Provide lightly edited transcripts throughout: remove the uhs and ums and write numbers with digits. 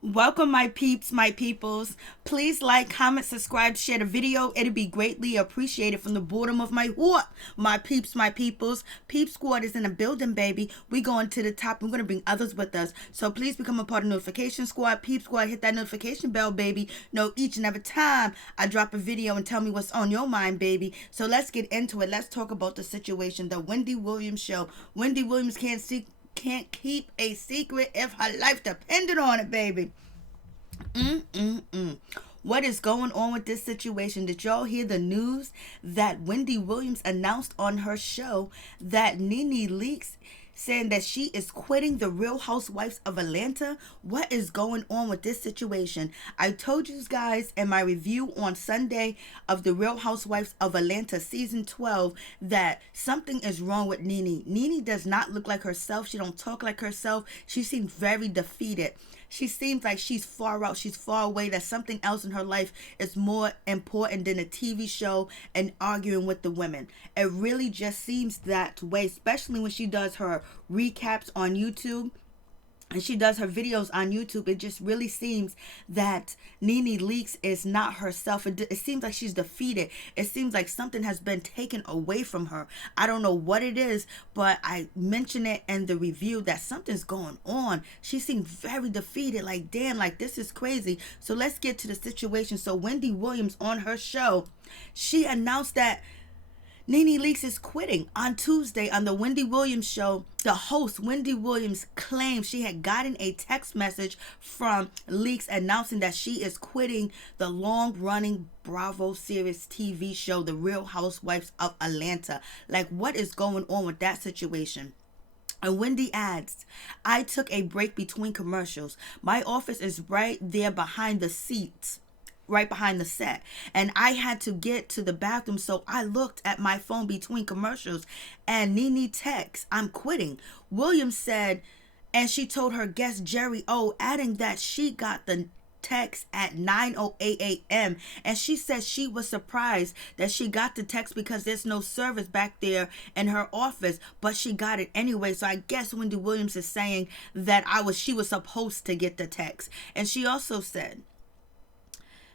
Welcome, my peeps, my peoples. Please like, comment, subscribe, share the video. It'd be greatly appreciated from the bottom of my heart. My peeps, my peoples. Peep Squad is in the building, baby. We going to the top. We're going to bring others with us. So please become a part of Notification Squad. Peep Squad, hit that notification bell, baby. Know each and every time I drop a video and tell me what's on your mind, baby. So let's get into it. Let's talk about the situation. The Wendy Williams show. Wendy Williams can't keep a secret if her life depended on it, baby. What is going on with this situation? Did y'all hear the news that Wendy Williams announced on her show that NeNe Leakes saying that she is quitting the Real Housewives of Atlanta? What is going on with this situation? I told you guys in my review on Sunday of the Real Housewives of Atlanta season 12 that something is wrong with NeNe. NeNe does not look like herself. She don't talk like herself. She seems very defeated. She seems like she's far out. She's far away. That something else in her life is more important than a TV show and arguing with the women. It really just seems that way, especially when she does her recaps on YouTube and she does her videos on YouTube. It just really seems that NeNe Leakes is not herself. It seems like she's defeated. It seems like something has been taken away from her. I don't know what it is, but I mentioned it in the review that something's going on. She seemed very defeated. Like, damn, like this is crazy. So let's get to the situation. So Wendy Williams on her show, she announced that NeNe Leakes is quitting. On Tuesday on the Wendy Williams show, the host, Wendy Williams, claimed she had gotten a text message from Leakes announcing that she is quitting the long-running Bravo series TV show, The Real Housewives of Atlanta. Like, what is going on with that situation? And Wendy adds, I took a break between commercials. My office is right there behind the seats, right behind the set, and I had to get to the bathroom, so I looked at my phone between commercials and NeNe texts, I'm quitting. Williams said, and she told her guest Jerry O, adding that she got the text at 9:08 a.m. and she said she was surprised that she got the text because there's no service back there in her office, but she got it anyway. So I guess Wendy Williams is saying that she was supposed to get the text. And she also said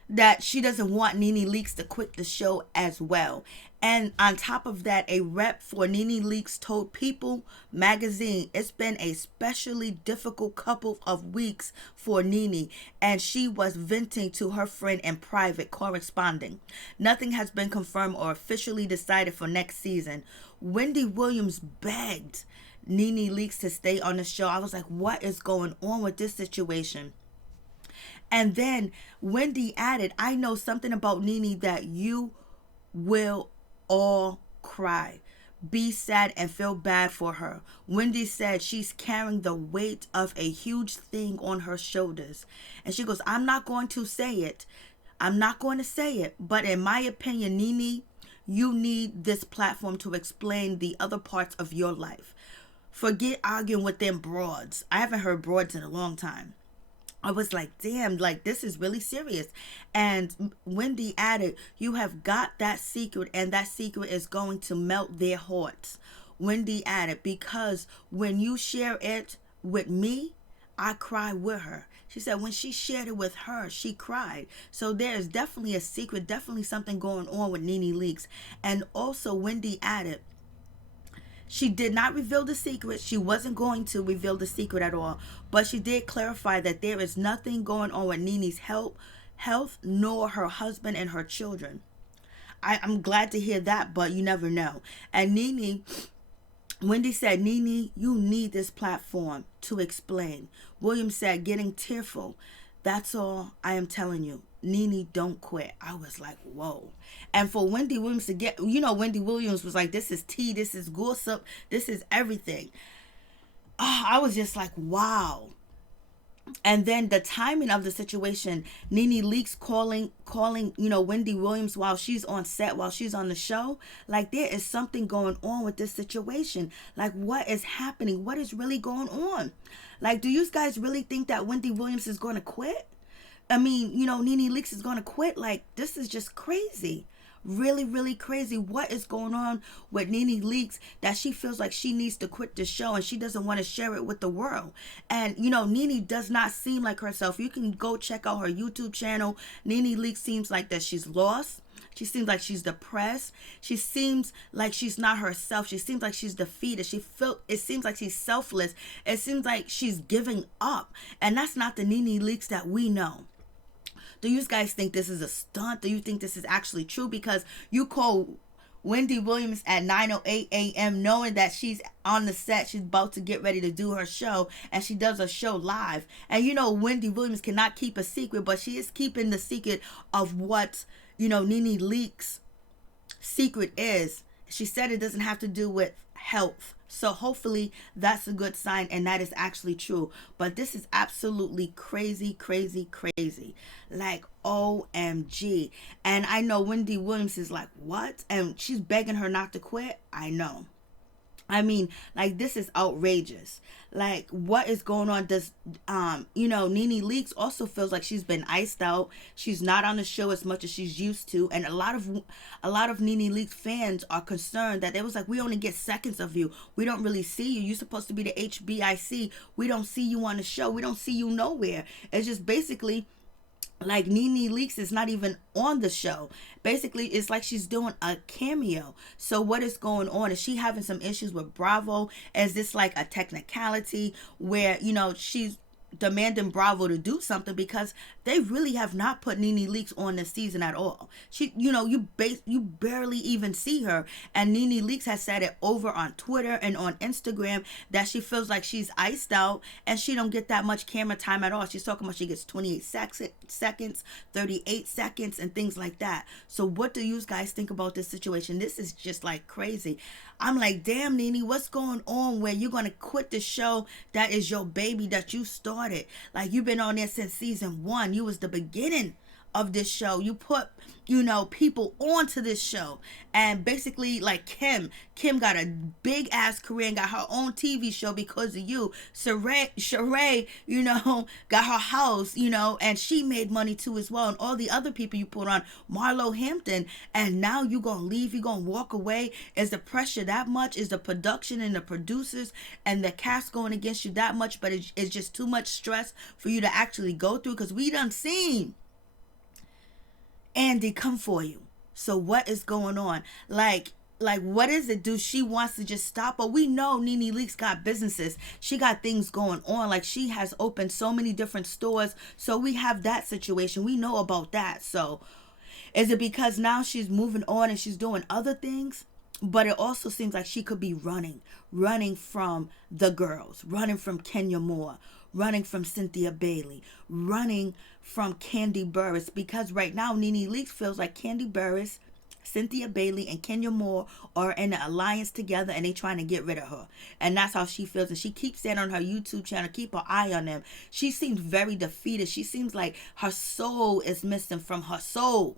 that she doesn't want NeNe Leakes to quit the show as well. And on top of that, a rep for NeNe Leakes told People magazine it's been a especially difficult couple of weeks for NeNe, and she was venting to her friend in private, corresponding. Nothing has been confirmed or officially decided for next season. Wendy Williams begged NeNe Leakes to stay on the show. I was like, what is going on with this situation? And then Wendy added, I know something about NeNe that you will all cry, be sad, and feel bad for her. Wendy said she's carrying the weight of a huge thing on her shoulders. And she goes, I'm not going to say it. I'm not going to say it. But in my opinion, NeNe, you need this platform to explain the other parts of your life. Forget arguing with them broads. I haven't heard broads in a long time. I was like, damn, like this is really serious. And Wendy added, you have got that secret, and that secret is going to melt their hearts. Wendy added, because when you share it with me, I cry with her. She said when she shared it with her, she cried. So there is definitely a secret, definitely something going on with NeNe Leakes. And also Wendy added, she did not reveal the secret. She wasn't going to reveal the secret at all. But she did clarify that there is nothing going on with NeNe's health, nor her husband and her children. I'm glad to hear that, but you never know. And Wendy said, NeNe, you need this platform to explain. Williams said, getting tearful. That's all I am telling you. NeNe, don't quit. I was like, whoa. And for Wendy Williams to get, Wendy Williams was like, this is tea, this is gossip, this is everything. Oh, I was just like, wow. And then the timing of the situation, NeNe Leakes calling, Wendy Williams while she's on set, while she's on the show. Like, there is something going on with this situation. Like, what is happening? What is really going on? Like, do you guys really think that Wendy Williams is going to quit? I mean, NeNe Leakes is going to quit. Like, this is just crazy. really, really crazy. What is going on with NeNe Leakes that she feels like she needs to quit the show and she doesn't want to share it with the world? And, NeNe does not seem like herself. You can go check out her YouTube channel. NeNe Leakes seems like that she's lost. She seems like she's depressed. She seems like she's not herself. She seems like she's defeated. It seems like she's selfless. It seems like she's giving up. And that's not the NeNe Leakes that we know. Do you guys think this is a stunt? Do you think this is actually true? Because you call Wendy Williams at 9:08 a.m. knowing that she's on the set, she's about to get ready to do her show, and she does a show live. And Wendy Williams cannot keep a secret, but she is keeping the secret of what NeNe Leakes' secret is. She said it doesn't have to do with health. So hopefully that's a good sign and that is actually true. But this is absolutely crazy, crazy, crazy. Like, OMG. And I know Wendy Williams is like, what? And she's begging her not to quit. I know. I mean, like, this is outrageous. Like, what is going on? Does, NeNe Leakes also feels like she's been iced out. She's not on the show as much as she's used to. And a lot of NeNe Leakes fans are concerned that it was like, we only get seconds of you. We don't really see you. You're supposed to be the HBIC. We don't see you on the show. We don't see you nowhere. It's just basically like NeNe Leakes is not even on the show. Basically, it's like she's doing a cameo. So what is going on? Is she having some issues with Bravo? Is this like a technicality where, she's demanding Bravo to do something, because they really have not put NeNe Leakes on this season at all. She, you barely even see her. And NeNe Leakes has said it over on Twitter and on Instagram that she feels like she's iced out and she don't get that much camera time at all. She's talking about she gets 28 seconds, 38 seconds, and things like that. So what do you guys think about this situation? This is just like crazy. I'm like, damn, NeNe, what's going on where you're going to quit the show that is your baby that you started? Like, you've been on there since season 1. You was the beginning of this show. You put, people onto this show. And basically, like Kim got a big ass career and got her own TV show because of you. Sheree, got her house, and she made money too as well. And all the other people you put on, Marlo Hampton, and now you gonna leave, you gonna walk away. Is the pressure that much? Is the production and the producers and the cast going against you that much? But it's just too much stress for you to actually go through, because we done seen Andy come for you. So what is going on? Like what is it? Do she wants to just stop? But we know NeNe Leakes got businesses. She got things going on. Like, she has opened so many different stores. So we have that situation. We know about that. So is it because now she's moving on and she's doing other things? But it also seems like she could be running from the girls, running from Kenya Moore, running from Cynthia Bailey, running from Kandi Burruss, because right now NeNe Leakes feels like Kandi Burruss, Cynthia Bailey, and Kenya Moore are in an alliance together and they trying to get rid of her. And that's how she feels. And she keeps saying on her YouTube channel, keep her eye on them. She seems very defeated. She seems like her soul is missing from her soul.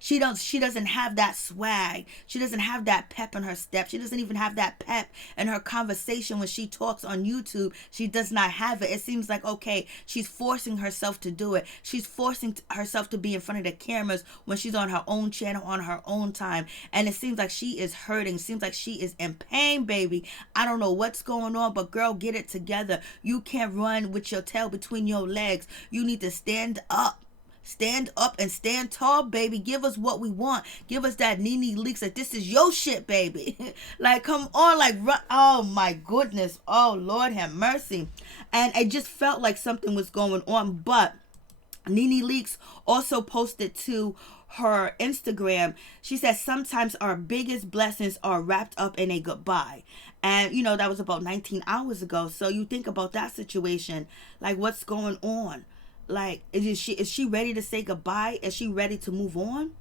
She doesn't have that swag. She doesn't have that pep in her step. She doesn't even have that pep in her conversation when she talks on YouTube. She does not have it. It seems like, okay, she's forcing herself to do it. She's forcing herself to be in front of the cameras when she's on her own channel, on her own time. And it seems like she is hurting. It seems like she is in pain, baby. I don't know what's going on, but girl, get it together. You can't run with your tail between your legs. You need to stand up. Stand up and stand tall, baby. Give us what we want. Give us that NeNe Leakes, that this is your shit, baby. Like, come on, like, oh my goodness. Oh, Lord have mercy. And it just felt like something was going on. But NeNe Leakes also posted to her Instagram. She said, sometimes our biggest blessings are wrapped up in a goodbye. And, that was about 19 hours ago. So you think about that situation. Like, what's going on? Like, is she ready to say goodbye? Is she ready to move on?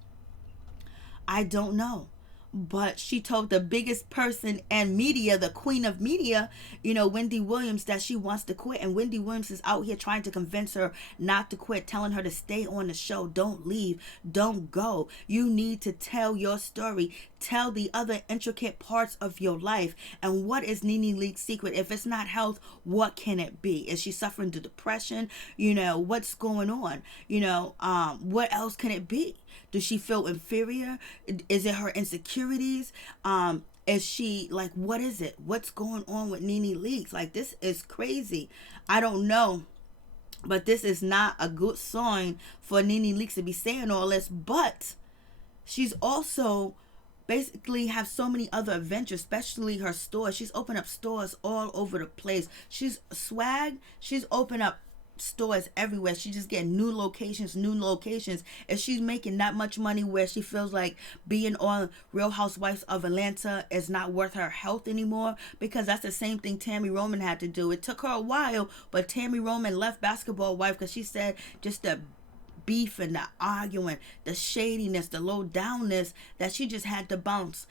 I don't know. But she told the biggest person in media, the queen of media, Wendy Williams, that she wants to quit. And Wendy Williams is out here trying to convince her not to quit, telling her to stay on the show. Don't leave. Don't go. You need to tell your story. Tell the other intricate parts of your life. And what is NeNe Leakes' secret? If it's not health, what can it be? Is she suffering the depression? What's going on? What else can it be? Does she feel inferior? Is it her insecurities? Is she like, what is it? What's going on with NeNe Leakes? Like, this is crazy. I don't know. But this is not a good sign for NeNe Leakes to be saying all this. But she's also basically have so many other adventures, especially her store. She's opened up stores all over the place. She's opened up stores everywhere. She's just getting new locations. And she's making that much money where she feels like being on Real Housewives of Atlanta is not worth her health anymore, because that's the same thing Tammy Roman had to do. It took her a while, but Tammy Roman left Basketball Wife because she said just the beef and the arguing, the shadiness, the low downness, that she just had to bounce,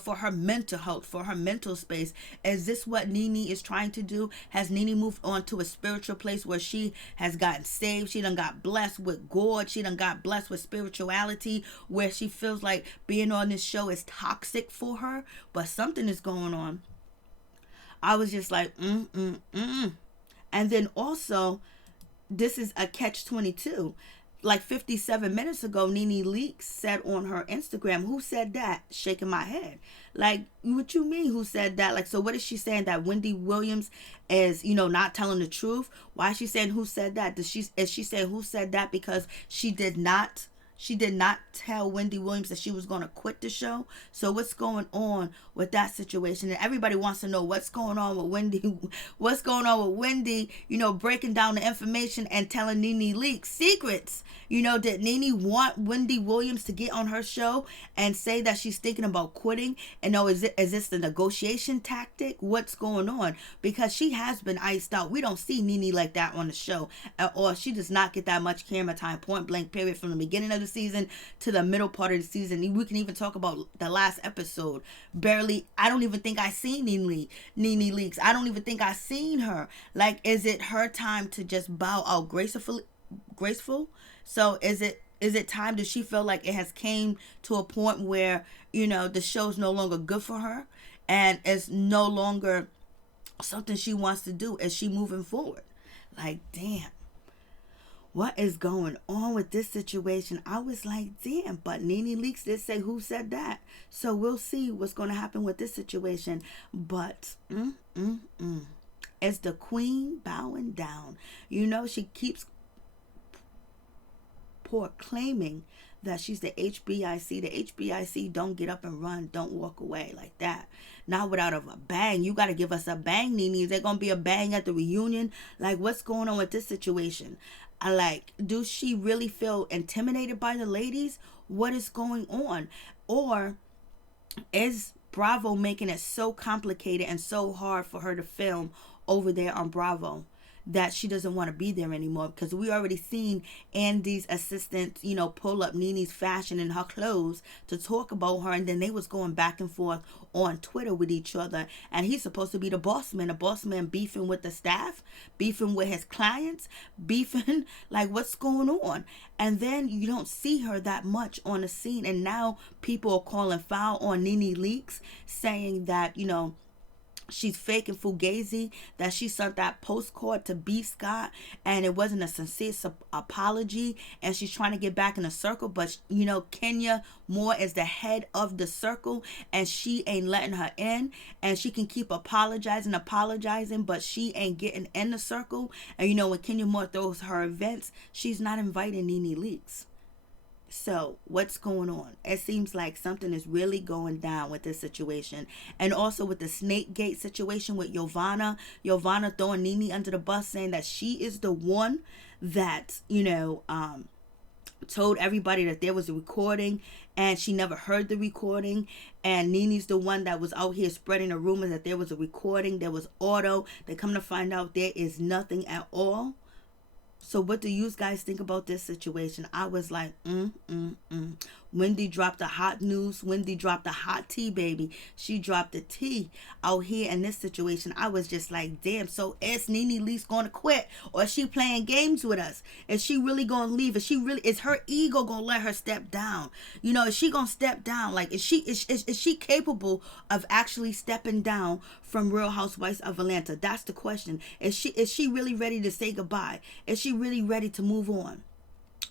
for her mental health, for her mental space. Is this what NeNe is trying to do? Has NeNe moved on to a spiritual place where she has gotten saved? She done got blessed with God. She done got blessed with spirituality, where she feels like being on this show is toxic for her, but something is going on. I was just like, And then also, this is a catch-22. Like 57 minutes ago, NeNe Leakes said on her Instagram, who said that? Shaking my head. Like, what you mean, who said that? Like, so what is she saying? That Wendy Williams is, not telling the truth? Why is she saying who said that? Is she saying who said that because she did not tell Wendy Williams that she was going to quit the show? So what's going on with that situation? And everybody wants to know what's going on with Wendy. What's going on with Wendy, breaking down the information and telling NeNe Leakes secrets. Did NeNe want Wendy Williams to get on her show and say that she's thinking about quitting? And is this the negotiation tactic? What's going on? Because she has been iced out. We don't see NeNe like that on the show at all. She does not get that much camera time, point blank period, from the beginning of the season to the middle part of the season. We can even talk about the last episode. Barely, I don't even think I seen NeNe Leakes. I don't even think I seen her. Like, is it her time to just bow out graceful? So is it time? Does she feel like it has came to a point where, the show's no longer good for her and it's no longer something she wants to do? Is she moving forward? Like, damn. What is going on with this situation? I was like, damn, but NeNe Leakes did say who said that. So we'll see what's going to happen with this situation. But, is the queen bowing down? She keeps proclaiming that she's the HBIC. The HBIC don't get up and run, don't walk away like that. Not without a bang. You got to give us a bang, NeNe. Is there going to be a bang at the reunion? Like, what's going on with this situation? Do she really feel intimidated by the ladies? What is going on? Or is Bravo making it so complicated and so hard for her to film over there on Bravo that she doesn't want to be there anymore? Because we already seen Andy's assistant, pull up NeNe's fashion and her clothes to talk about her, and then they was going back and forth on Twitter with each other, and he's supposed to be the boss man beefing with the staff, beefing with his clients, beefing, like, what's going on? And then you don't see her that much on the scene, and now people are calling foul on NeNe Leakes, saying that, she's fake and fugazi, that she sent that postcard to B. Scott and it wasn't a sincere apology, and she's trying to get back in the circle, but Kenya Moore is the head of the circle and she ain't letting her in, and she can keep apologizing, but she ain't getting in the circle. And when Kenya Moore throws her events, she's not inviting NeNe Leakes. So what's going on? It seems like something is really going down with this situation. And also with the Snakegate situation with Yovanna throwing NeNe under the bus, saying that she is the one that, told everybody that there was a recording and she never heard the recording. And NeNe's the one that was out here spreading the rumors that there was a recording, there was audio. They come to find out there is nothing at all. So what do you guys think about this situation? I was like, Wendy dropped the hot news. Wendy dropped the hot tea, baby. She dropped the tea out here in this situation. I was just like, damn. So is NeNe Leakes going to quit, or is she playing games with us? Is she really going to leave? Is her ego going to let her step down? Is she going to step down? Like, is she capable of actually stepping down from Real Housewives of Atlanta? That's the question. Is she really ready to say goodbye? Is she really ready to move on?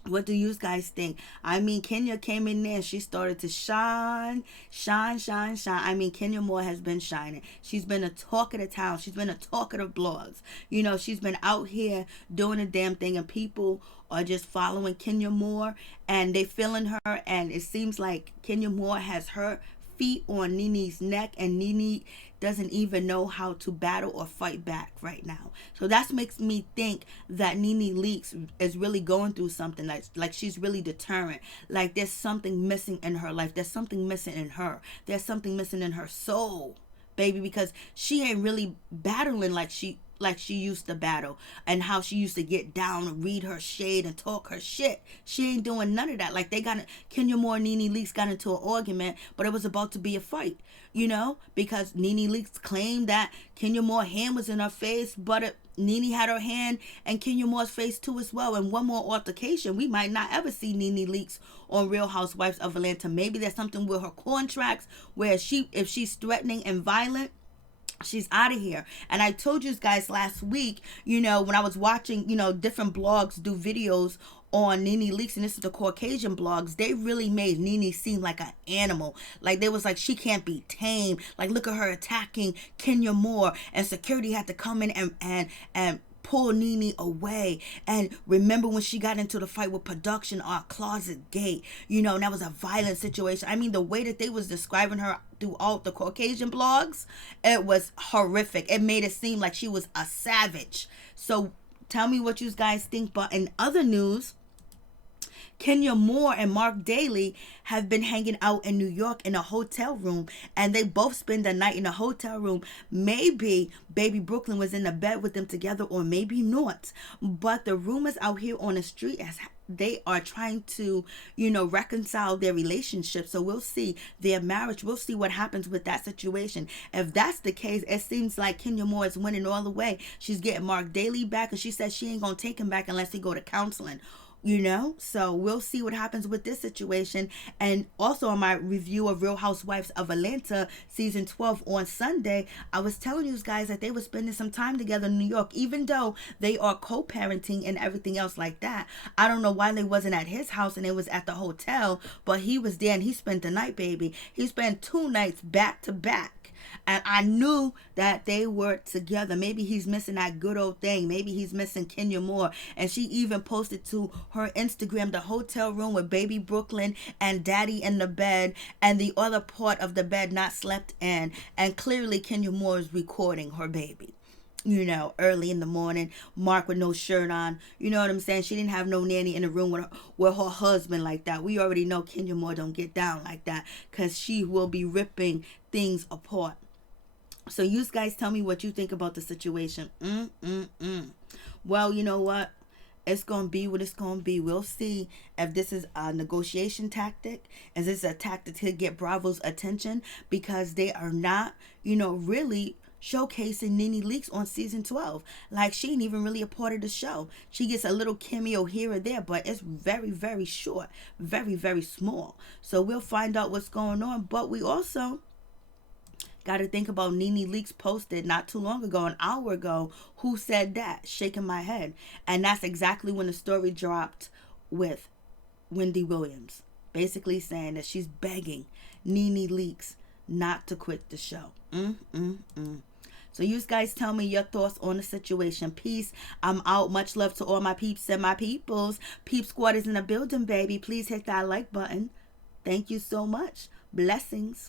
What do you guys think? I mean, Kenya came in there and she started to shine, shine, shine, shine. I mean, Kenya Moore has been shining. She's been a talk of the town. She's been a talk of the blogs. You know, she's been out here doing a damn thing, and people are just following Kenya Moore and they feeling her. And it seems like Kenya Moore has her feet on NeNe's neck, and NeNe doesn't even know how to battle or fight back right now. So that makes me think that NeNe Leakes is really going through something, like she's really determined. Like there's something missing in her life. There's something missing in her. There's something missing in her soul, baby, because she ain't really battling like she used to battle, and how she used to get down and read her shade and talk her shit. She ain't doing none of that. Like Kenya Moore and NeNe Leakes got into an argument, but it was about to be a fight, you know, because NeNe Leakes claimed that Kenya Moore's hand was in her face, but NeNe had her hand in Kenya Moore's face too as well. And one more altercation, we might not ever see NeNe Leakes on Real Housewives of Atlanta. Maybe there's something with her contracts where if she's threatening and violent, she's out of here. And I told you guys last week, you know, when I was watching, you know, different blogs do videos on NeNe Leakes, and this is the Caucasian blogs, they really made NeNe seem like an animal. Like they was like, she can't be tamed. Like look at her attacking Kenya Moore, and security had to come in and pull NeNe away. And remember when she got into the fight with production on Closet Gate, you know, and that was a violent situation. I mean, the way that they was describing her throughout the Caucasian blogs, it was horrific. It made it seem like she was a savage. So tell me what you guys think. But in other news, Kenya Moore and Marc Daly have been hanging out in New York in a hotel room, and they both spend the night in a hotel room. Maybe baby Brooklyn was in the bed with them together, or maybe not. But the rumors out here on the street as they are trying to, you know, reconcile their relationship. So we'll see their marriage. We'll see what happens with that situation. If that's the case, it seems like Kenya Moore is winning all the way. She's getting Marc Daly back, and she says she ain't gonna take him back unless he go to counseling. You know, so we'll see what happens with this situation. And also on my review of Real Housewives of Atlanta season 12 on Sunday, I was telling you guys that they were spending some time together in New York, even though they are co-parenting and everything else like that. I don't know why they wasn't at his house and it was at the hotel, but he was there and he spent the night, baby. He spent 2 nights back to back. And I knew that they were together. Maybe he's missing that good old thing. Maybe he's missing Kenya Moore. And she even posted to her Instagram the hotel room with baby Brooklyn and daddy in the bed, and the other part of the bed not slept in. And clearly Kenya Moore is recording her baby, you know, early in the morning. Marc with no shirt on. You know what I'm saying? She didn't have no nanny in the room with her husband like that. We already know Kenya Moore don't get down like that, because she will be ripping things apart. So you guys tell me what you think about the situation. Well, you know what? It's going to be what it's going to be. We'll see if this is a negotiation tactic. Is this a tactic to get Bravo's attention? Because they are not, you know, really showcasing NeNe Leakes on season 12. Like, she ain't even really a part of the show. She gets a little cameo here or there, but it's very, very short. Very, very small. So we'll find out what's going on. But we also got to think about NeNe Leakes posted not too long ago, an hour ago, who said that? Shaking my head. And that's exactly when the story dropped with Wendy Williams. Basically saying that she's begging NeNe Leakes not to quit the show. So you guys tell me your thoughts on the situation. Peace. I'm out. Much love to all my peeps and my peoples. Peep Squad is in the building, baby. Please hit that like button. Thank you so much. Blessings.